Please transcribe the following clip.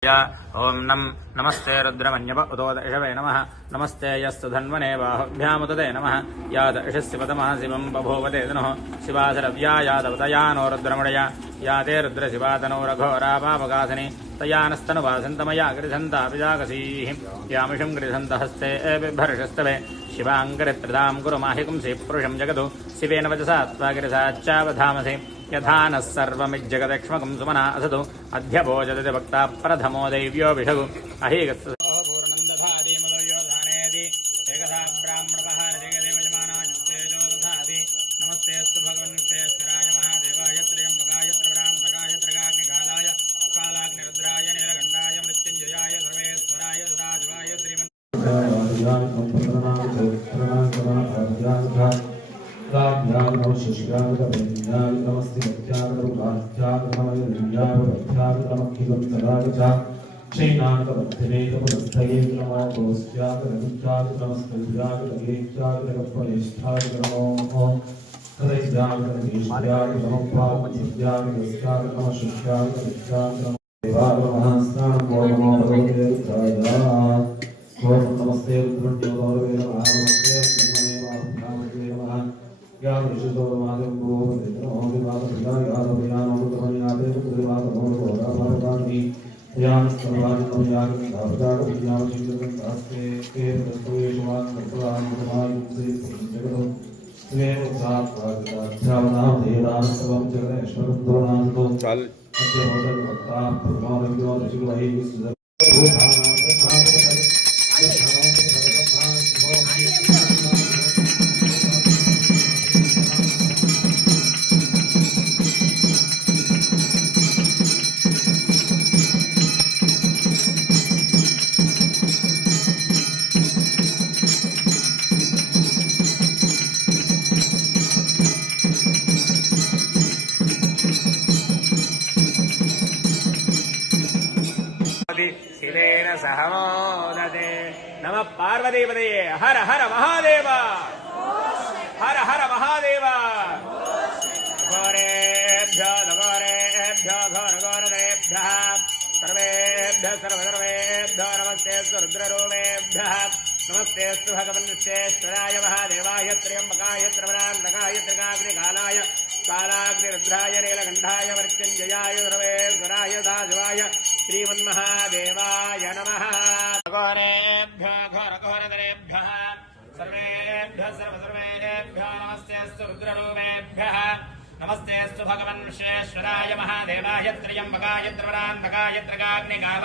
ओम नमस्ते रुद्रमन्यप उदोदशवे नमः नमस्ते यस्तु धन्वने बाहुभ्यामुदते नमः याद यशस्यपतमः शिवं बभूवते तनुः शिवासरव्या यादवतया नो रुद्रमुडया याते रुद्रशिवातनो रघोरापापकासनि तयानस्तनुवासन्तमया गृधन्तापिजागसीः यामिषं गृधन्तहस्ते बिभर्षस्तवे शिवाङ्करित्रदां कुरुमाहिकुंसि पुरुषं जगतु शिवेन वचसा त्वागिरसाच्चावधामसि यथा नः सर्वमिज्जगदक्ष्मकं सुमना असतु अध्यभोजति भक्ता प्रथमो दैव्यो विषगु अहीगत् नमस्ते अस्तु भगवन् विश्वेश्वराय महादेवाय त्र्यम्बकाय त्रिपुरान्तकाय त्रिकाग्निकालाय कालाग्निरुद्राय नीलकण्ठाय मृत्युञ्जयाय सर्वेश्वराय सदाशिवाय श्रीमन् शिवेन सह मोदते नमः पार्वतीपतये हर हर महादेव हर हर महादेव घोरेभ्यो घोरेभ्यो घोरघोरदेभ्यः सर्वेभ्यः सर्वसर्वेभ्यो नमस्तेऽस्तु रुद्ररूपेभ्यः नमस्तेऽस्तु भगवन् विश्वेश्वराय महादेवाय त्र्यम्बकाय त्रिपुरान्तकाय त्रिकाग्निकालाय कालाग्निरुद्राय नीलकण्ठाय मृत्युञ्जयाय सर्वेश्वराय सदाशिवाय श्रीमन्महादेवाय नमः। घोरेभ्यः घोरघोरधरेभ्यः सर्वेभ्यः सर्वसर्वेभ्यः नमस्तेऽस्तु रुद्ररूपेभ्यः नमस्तेऽस्तु भगवन् विश्वेश्वराय महादेवाय त्र्यम्बकाय त्रिपुरान्तकाय त्रिकाग्निकालाय